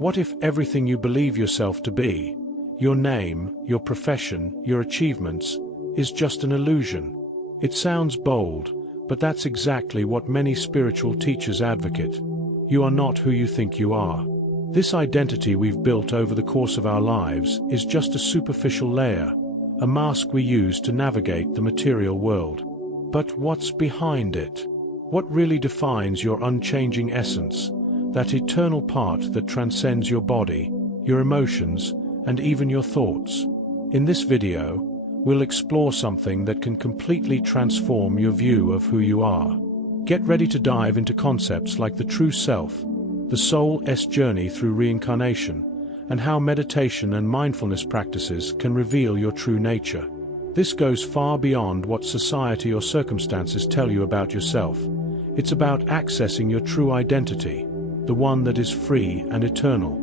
What if everything you believe yourself to be, your name, your profession, your achievements, is just an illusion? It sounds bold, but that's exactly what many spiritual teachers advocate. You are not who you think you are. This identity we've built over the course of our lives is just a superficial layer, a mask we use to navigate the material world. But what's behind it? What really defines your unchanging essence, that eternal part that transcends your body, your emotions, and even your thoughts? In this video, we'll explore something that can completely transform your view of who you are. Get ready to dive into concepts like the true self, the soul's journey through reincarnation, and how meditation and mindfulness practices can reveal your true nature. This goes far beyond what society or circumstances tell you about yourself. It's about accessing your true identity, the one that is free and eternal.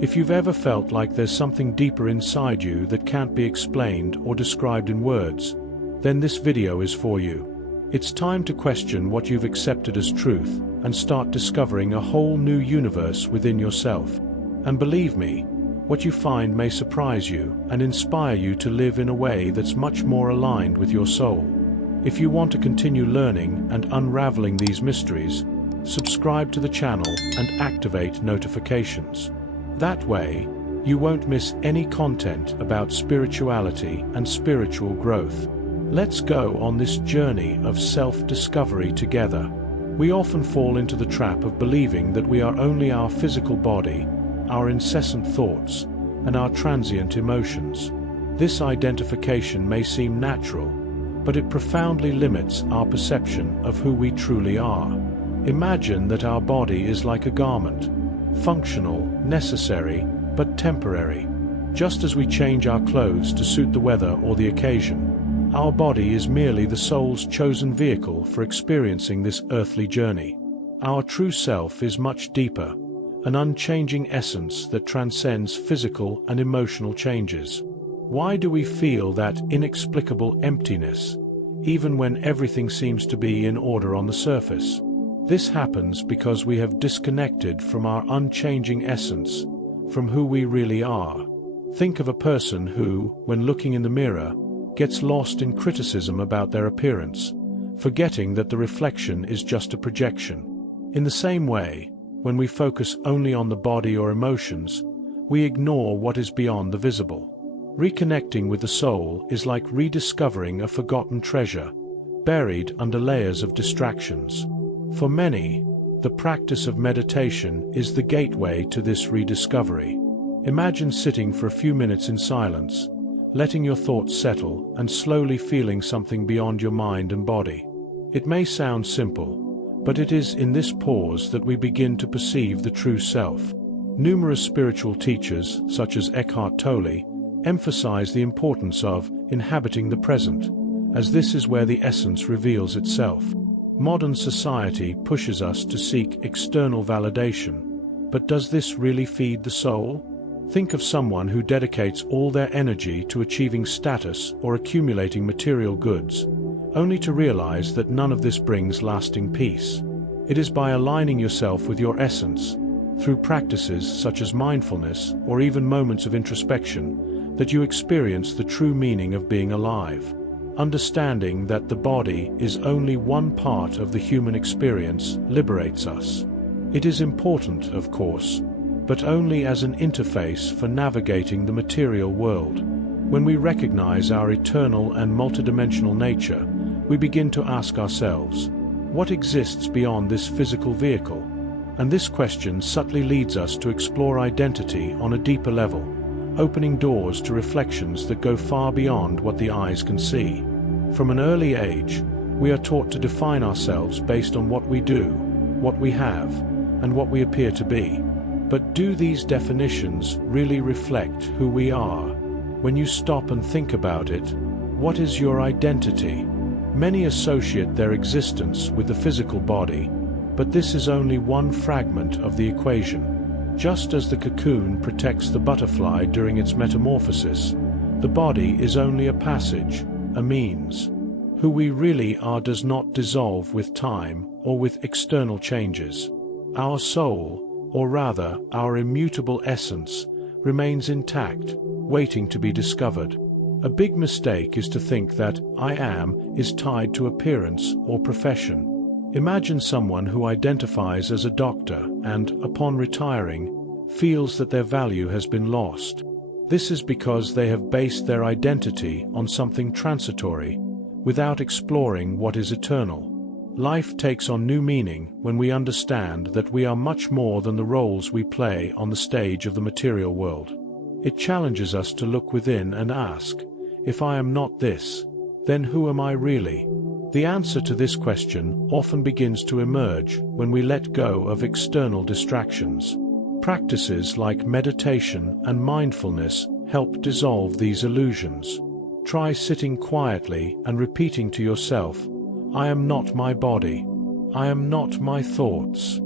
If you've ever felt like there's something deeper inside you that can't be explained or described in words, then this video is for you. It's time to question what you've accepted as truth and start discovering a whole new universe within yourself. And believe me, what you find may surprise you and inspire you to live in a way that's much more aligned with your soul. If you want to continue learning and unraveling these mysteries, subscribe to the channel and activate notifications. That way, you won't miss any content about spirituality and spiritual growth. Let's go on this journey of self-discovery together. We often fall into the trap of believing that we are only our physical body, our incessant thoughts, and our transient emotions. This identification may seem natural, but it profoundly limits our perception of who we truly are. Imagine that our body is like a garment, functional, necessary, but temporary. Just as we change our clothes to suit the weather or the occasion, our body is merely the soul's chosen vehicle for experiencing this earthly journey. Our true self is much deeper, an unchanging essence that transcends physical and emotional changes. Why do we feel that inexplicable emptiness, even when everything seems to be in order on the surface? This happens because we have disconnected from our unchanging essence, from who we really are. Think of a person who, when looking in the mirror, gets lost in criticism about their appearance, forgetting that the reflection is just a projection. In the same way, when we focus only on the body or emotions, we ignore what is beyond the visible. Reconnecting with the soul is like rediscovering a forgotten treasure, buried under layers of distractions. For many, the practice of meditation is the gateway to this rediscovery. Imagine sitting for a few minutes in silence, letting your thoughts settle and slowly feeling something beyond your mind and body. It may sound simple, but it is in this pause that we begin to perceive the true self. Numerous spiritual teachers, such as Eckhart Tolle, emphasize the importance of inhabiting the present, as this is where the essence reveals itself. Modern society pushes us to seek external validation, but does this really feed the soul? Think of someone who dedicates all their energy to achieving status or accumulating material goods, only to realize that none of this brings lasting peace. It is by aligning yourself with your essence, through practices such as mindfulness or even moments of introspection, that you experience the true meaning of being alive. Understanding that the body is only one part of the human experience liberates us. It is important, of course, but only as an interface for navigating the material world. When we recognize our eternal and multidimensional nature, we begin to ask ourselves, what exists beyond this physical vehicle? And this question subtly leads us to explore identity on a deeper level, opening doors to reflections that go far beyond what the eyes can see. From an early age, we are taught to define ourselves based on what we do, what we have, and what we appear to be. But do these definitions really reflect who we are? When you stop and think about it, what is your identity? Many associate their existence with the physical body, but this is only one fragment of the equation. Just as the cocoon protects the butterfly during its metamorphosis, the body is only a passage, a means. Who we really are does not dissolve with time or with external changes. Our soul, or rather, our immutable essence, remains intact, waiting to be discovered. A big mistake is to think that I am is tied to appearance or profession. Imagine someone who identifies as a doctor and, upon retiring, feels that their value has been lost. This is because they have based their identity on something transitory, without exploring what is eternal. Life takes on new meaning when we understand that we are much more than the roles we play on the stage of the material world. It challenges us to look within and ask, if I am not this, then who am I really? The answer to this question often begins to emerge when we let go of external distractions. Practices like meditation and mindfulness help dissolve these illusions. Try sitting quietly and repeating to yourself, I am not my body. I am not my thoughts.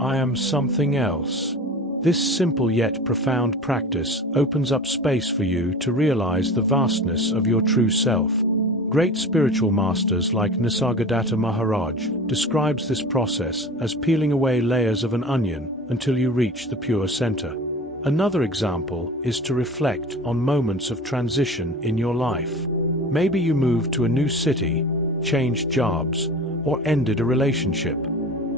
I am something else. This simple yet profound practice opens up space for you to realize the vastness of your true self. Great spiritual masters like Nisargadatta Maharaj describes this process as peeling away layers of an onion until you reach the pure center. Another example is to reflect on moments of transition in your life. Maybe you moved to a new city, changed jobs, or ended a relationship.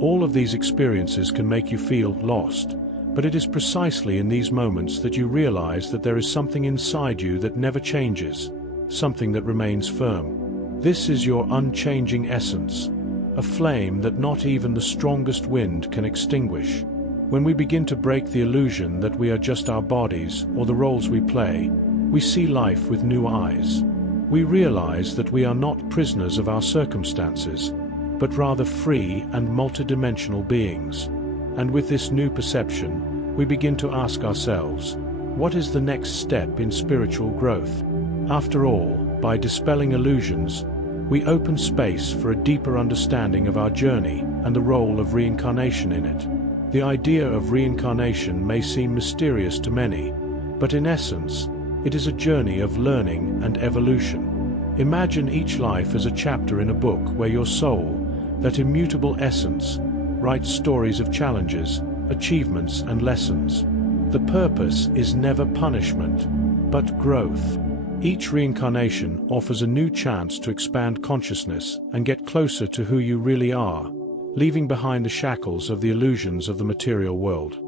All of these experiences can make you feel lost, but it is precisely in these moments that you realize that there is something inside you that never changes, something that remains firm. This is your unchanging essence, a flame that not even the strongest wind can extinguish. When we begin to break the illusion that we are just our bodies or the roles we play, we see life with new eyes. We realize that we are not prisoners of our circumstances, but rather free and multidimensional beings. And with this new perception, we begin to ask ourselves, what is the next step in spiritual growth? After all, by dispelling illusions, we open space for a deeper understanding of our journey and the role of reincarnation in it. The idea of reincarnation may seem mysterious to many, but in essence, it is a journey of learning and evolution. Imagine each life as a chapter in a book where your soul, that immutable essence, writes stories of challenges, achievements, and lessons. The purpose is never punishment, but growth. Each reincarnation offers a new chance to expand consciousness and get closer to who you really are, leaving behind the shackles of the illusions of the material world.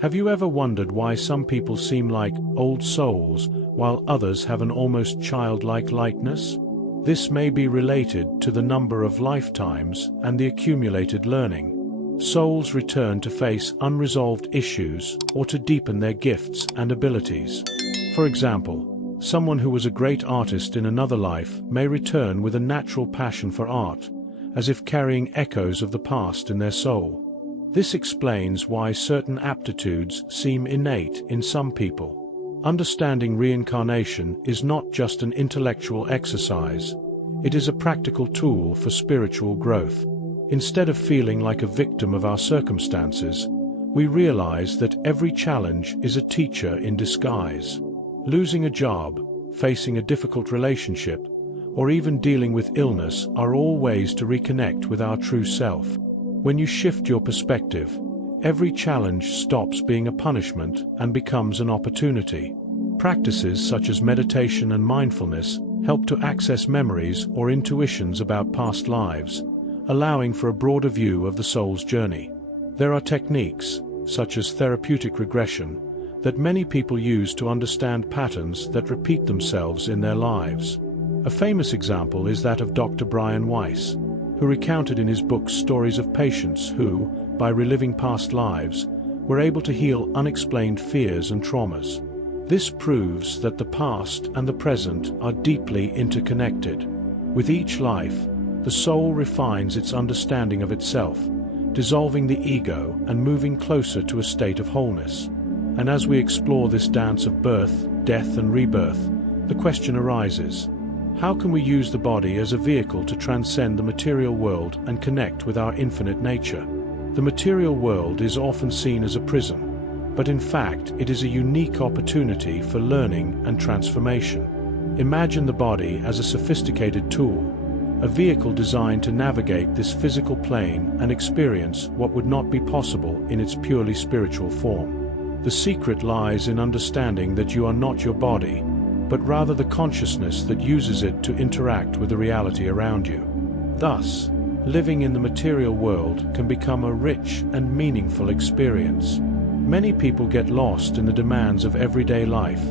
Have you ever wondered why some people seem like old souls while others have an almost childlike likeness? This may be related to the number of lifetimes and the accumulated learning. Souls return to face unresolved issues or to deepen their gifts and abilities. For example, someone who was a great artist in another life may return with a natural passion for art, as if carrying echoes of the past in their soul. This explains why certain aptitudes seem innate in some people. Understanding reincarnation is not just an intellectual exercise, it is a practical tool for spiritual growth. Instead of feeling like a victim of our circumstances, we realize that every challenge is a teacher in disguise. Losing a job, facing a difficult relationship, or even dealing with illness are all ways to reconnect with our true self. When you shift your perspective, every challenge stops being a punishment and becomes an opportunity. Practices such as meditation and mindfulness help to access memories or intuitions about past lives, allowing for a broader view of the soul's journey. There are techniques, such as therapeutic regression, that many people use to understand patterns that repeat themselves in their lives. A famous example is that of Dr. Brian Weiss, who recounted in his book stories of patients who, by reliving past lives, were able to heal unexplained fears and traumas. This proves that the past and the present are deeply interconnected. With each life, the soul refines its understanding of itself, dissolving the ego and moving closer to a state of wholeness. And as we explore this dance of birth, death, and rebirth, the question arises, how can we use the body as a vehicle to transcend the material world and connect with our infinite nature? The material world is often seen as a prison, but in fact it is a unique opportunity for learning and transformation. Imagine the body as a sophisticated tool, a vehicle designed to navigate this physical plane and experience what would not be possible in its purely spiritual form. The secret lies in understanding that you are not your body, but rather the consciousness that uses it to interact with the reality around you. Thus, living in the material world can become a rich and meaningful experience. Many people get lost in the demands of everyday life,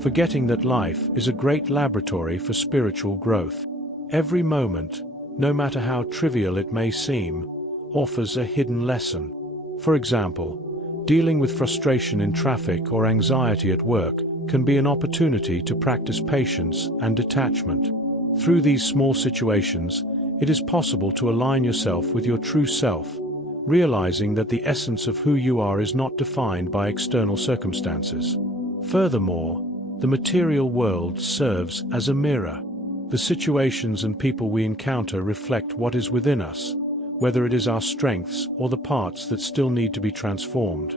forgetting that life is a great laboratory for spiritual growth. Every moment, no matter how trivial it may seem, offers a hidden lesson. For example, dealing with frustration in traffic or anxiety at work can be an opportunity to practice patience and detachment. Through these small situations, it is possible to align yourself with your true self, realizing that the essence of who you are is not defined by external circumstances. Furthermore, the material world serves as a mirror. The situations and people we encounter reflect what is within us, whether it is our strengths or the parts that still need to be transformed.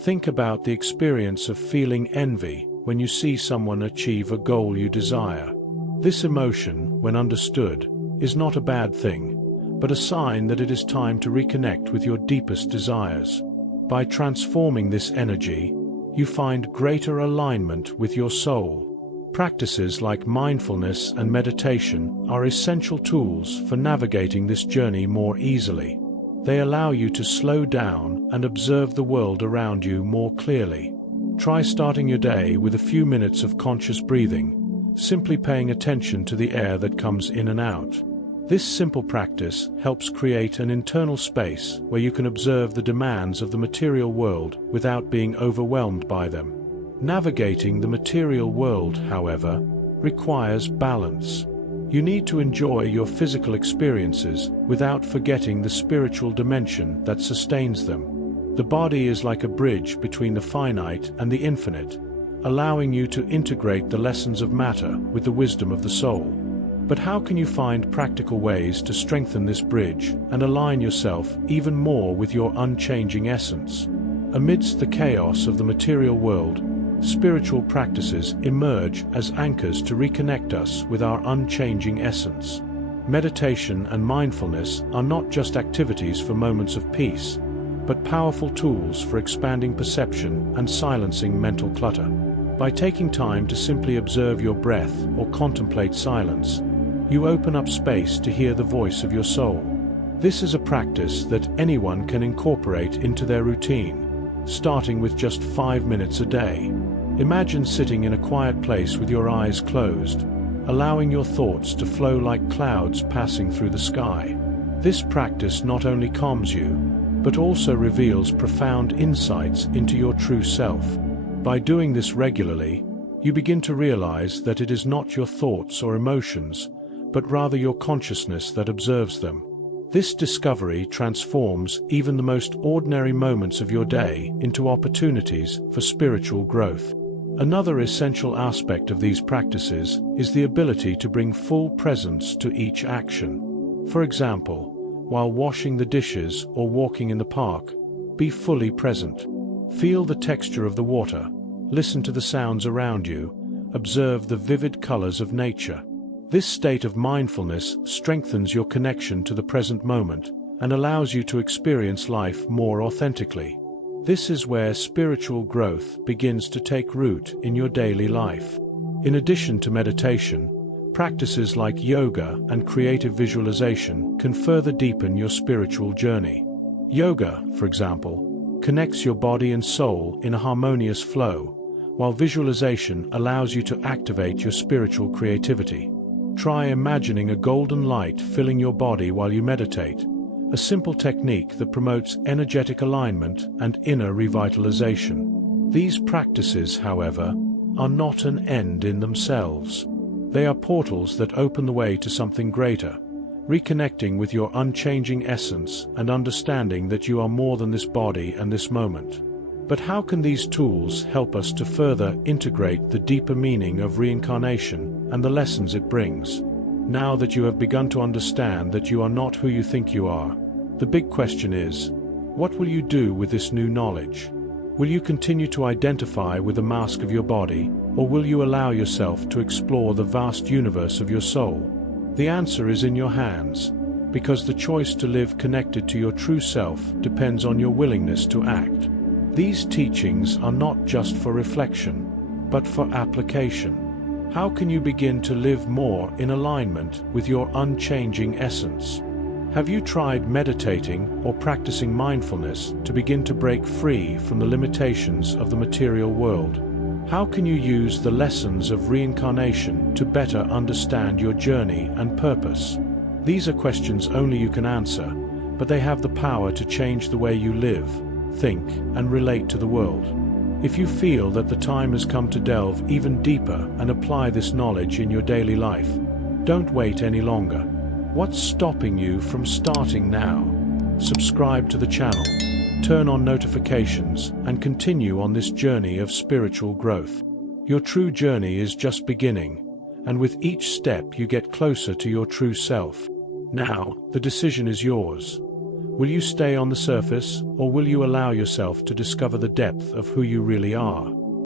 Think about the experience of feeling envy when you see someone achieve a goal you desire. This emotion, when understood, is not a bad thing, but a sign that it is time to reconnect with your deepest desires. By transforming this energy, you find greater alignment with your soul. Practices like mindfulness and meditation are essential tools for navigating this journey more easily. They allow you to slow down and observe the world around you more clearly. Try starting your day with a few minutes of conscious breathing, simply paying attention to the air that comes in and out. This simple practice helps create an internal space where you can observe the demands of the material world without being overwhelmed by them. Navigating the material world, however, requires balance. You need to enjoy your physical experiences without forgetting the spiritual dimension that sustains them. The body is like a bridge between the finite and the infinite, allowing you to integrate the lessons of matter with the wisdom of the soul. But how can you find practical ways to strengthen this bridge and align yourself even more with your unchanging essence? Amidst the chaos of the material world, spiritual practices emerge as anchors to reconnect us with our unchanging essence. Meditation and mindfulness are not just activities for moments of peace, but powerful tools for expanding perception and silencing mental clutter. By taking time to simply observe your breath or contemplate silence, you open up space to hear the voice of your soul. This is a practice that anyone can incorporate into their routine, starting with just 5 minutes a day. Imagine sitting in a quiet place with your eyes closed, allowing your thoughts to flow like clouds passing through the sky. This practice not only calms you, but also reveals profound insights into your true self. By doing this regularly, you begin to realize that it is not your thoughts or emotions, but rather your consciousness that observes them. This discovery transforms even the most ordinary moments of your day into opportunities for spiritual growth. Another essential aspect of these practices is the ability to bring full presence to each action. For example, while washing the dishes or walking in the park, be fully present. Feel the texture of the water, listen to the sounds around you, observe the vivid colors of nature. This state of mindfulness strengthens your connection to the present moment and allows you to experience life more authentically. This is where spiritual growth begins to take root in your daily life. In addition to meditation, practices like yoga and creative visualization can further deepen your spiritual journey. Yoga, for example, connects your body and soul in a harmonious flow, while visualization allows you to activate your spiritual creativity. Try imagining a golden light filling your body while you meditate, a simple technique that promotes energetic alignment and inner revitalization. These practices, however, are not an end in themselves. They are portals that open the way to something greater, reconnecting with your unchanging essence and understanding that you are more than this body and this moment. But how can these tools help us to further integrate the deeper meaning of reincarnation and the lessons it brings? Now that you have begun to understand that you are not who you think you are, the big question is, what will you do with this new knowledge? Will you continue to identify with the mask of your body, or will you allow yourself to explore the vast universe of your soul? The answer is in your hands, because the choice to live connected to your true self depends on your willingness to act. These teachings are not just for reflection, but for application. How can you begin to live more in alignment with your unchanging essence? Have you tried meditating or practicing mindfulness to begin to break free from the limitations of the material world? How can you use the lessons of reincarnation to better understand your journey and purpose? These are questions only you can answer, but they have the power to change the way you live, think, and relate to the world. If you feel that the time has come to delve even deeper and apply this knowledge in your daily life, don't wait any longer. What's stopping you from starting now? Subscribe to the channel, turn on notifications, and continue on this journey of spiritual growth. Your true journey is just beginning, and with each step you get closer to your true self. Now, the decision is yours. Will you stay on the surface, or will you allow yourself to discover the depth of who you really are?